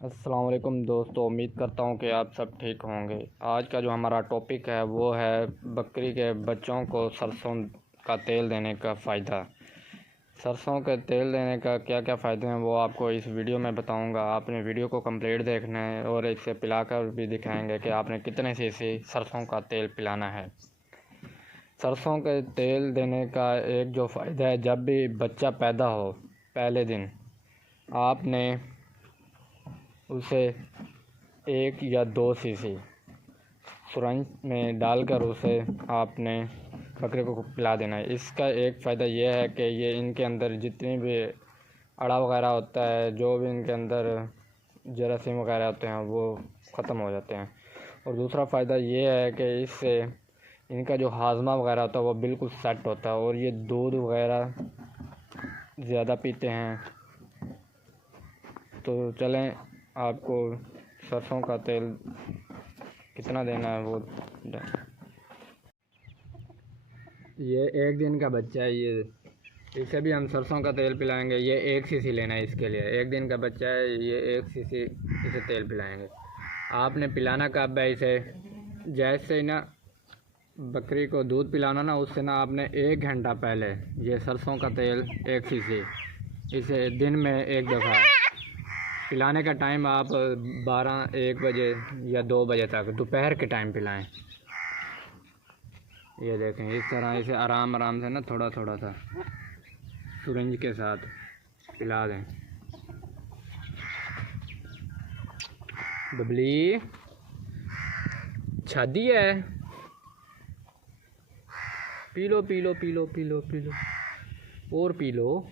अस्सलाम वालेकुम दोस्तों, उम्मीद करता हूँ कि आप सब ठीक होंगे। आज का जो हमारा टॉपिक है वो है बकरी के बच्चों को सरसों का तेल देने का फ़ायदा। सरसों के तेल देने का क्या क्या फ़ायदे हैं वो आपको इस वीडियो में बताऊँगा। आपने वीडियो को कंप्लीट देखना है और इसे पिलाकर भी दिखाएंगे कि आपने कितने सीसी सरसों का तेल पिलाना है। सरसों के तेल देने का एक जो फ़ायदा है, जब भी बच्चा पैदा हो पहले दिन आपने उसे 1 या 2 सीसी सुरंज में डालकर उसे आपने बकरे को पिला देना है। इसका एक फ़ायदा यह है कि ये इनके अंदर जितनी भी अड़ा वगैरह होता है, जो भी इनके अंदर जरासीम वगैरह होते हैं वो ख़त्म हो जाते हैं। और दूसरा फ़ायदा ये है कि इससे इनका जो हाजमा वगैरह होता है वो बिल्कुल सेट होता है और ये दूध वगैरह ज़्यादा पीते हैं। तो चलें, आपको सरसों का तेल कितना देना है वो ये 1 दिन का बच्चा है, ये इसे भी हम सरसों का तेल पिलाएंगे। ये 1 सीसी लेना है इसके लिए। 1 दिन का बच्चा है, ये 1 सीसी इसे तेल पिलाएंगे। आपने पिलाना कब है इसे, जैसे ही ना बकरी को दूध पिलाना ना, उससे ना आपने 1 घंटा पहले ये सरसों का तेल 1 सीसी इसे दिन में 1 दफ़ा पिलाने का टाइम आप 12-1 बजे या 2 बजे तक दोपहर के टाइम पिलाएं। ये देखें, इस तरह इसे आराम आराम से ना थोड़ा थोड़ा सा सुरंज के साथ पिला दें। बबली शादी है, P low P low P low P low P low और पी लो।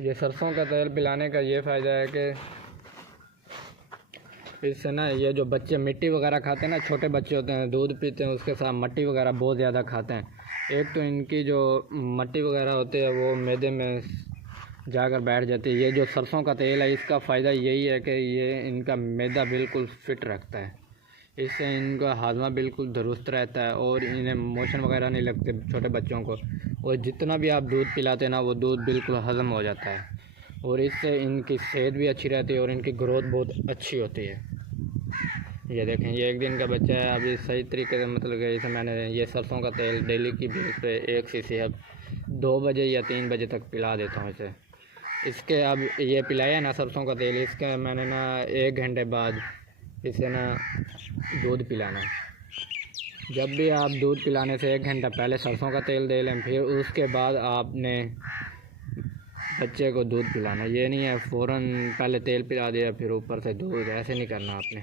ये सरसों का तेल पिलाने का ये फ़ायदा है कि इससे ना ये जो बच्चे मिट्टी वगैरह खाते हैं ना, छोटे बच्चे होते हैं दूध पीते हैं, उसके साथ मट्टी वगैरह बहुत ज़्यादा खाते हैं। एक तो इनकी जो मट्टी वगैरह होती है वो मैदे में जाकर बैठ जाती है। ये जो सरसों का तेल है इसका फ़ायदा यही है कि ये इनका मैदा बिल्कुल फिट रखता है। इससे इनका हाजमा बिल्कुल दुरुस्त रहता है और इन्हें मोशन वगैरह नहीं लगते छोटे बच्चों को। और जितना भी आप दूध पिलाते हैं ना, वो दूध बिल्कुल हज़म हो जाता है और इससे इनकी सेहत भी अच्छी रहती है और इनकी ग्रोथ बहुत अच्छी होती है। ये देखें, ये 1 दिन का बच्चा है। अभी सही तरीके से मतलब कि इसे मैंने ये सरसों का तेल डेली की बेस पे 1 सीसी अब 2 बजे या 3 बजे तक पिला देता हूँ इसे। इसके अब ये पिलाया ना सरसों का तेल, इसके मैंने ना 1 घंटे बाद इसे ना दूध पिलाना। जब भी आप दूध पिलाने से 1 घंटा पहले सरसों का तेल दे लें, फिर उसके बाद आपने बच्चे को दूध पिलाना। ये नहीं है फ़ौरन पहले तेल पिला दिया फिर ऊपर से दूध, ऐसे नहीं करना आपने।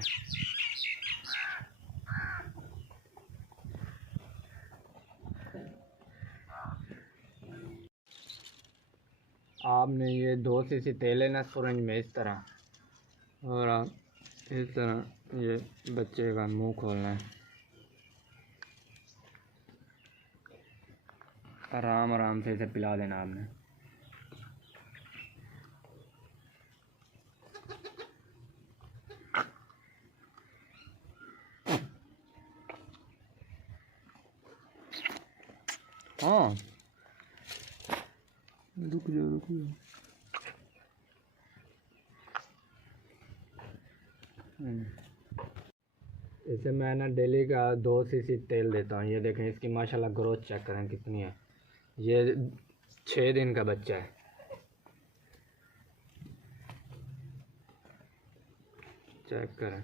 आपने ये 2 सीसी तेल लेना सुरंज में इस तरह, और आप इस तरह ये बच्चे का मुंह खोलना है, आराम आराम से इसे पिला देना आपने। हाँ, रुक जाओ। इसे मैं ना डेली का 2 सीसी तेल देता हूँ। ये देखें, इसकी माशाल्लाह ग्रोथ चेक करें कितनी है। ये 6 दिन का बच्चा है। चेक करें।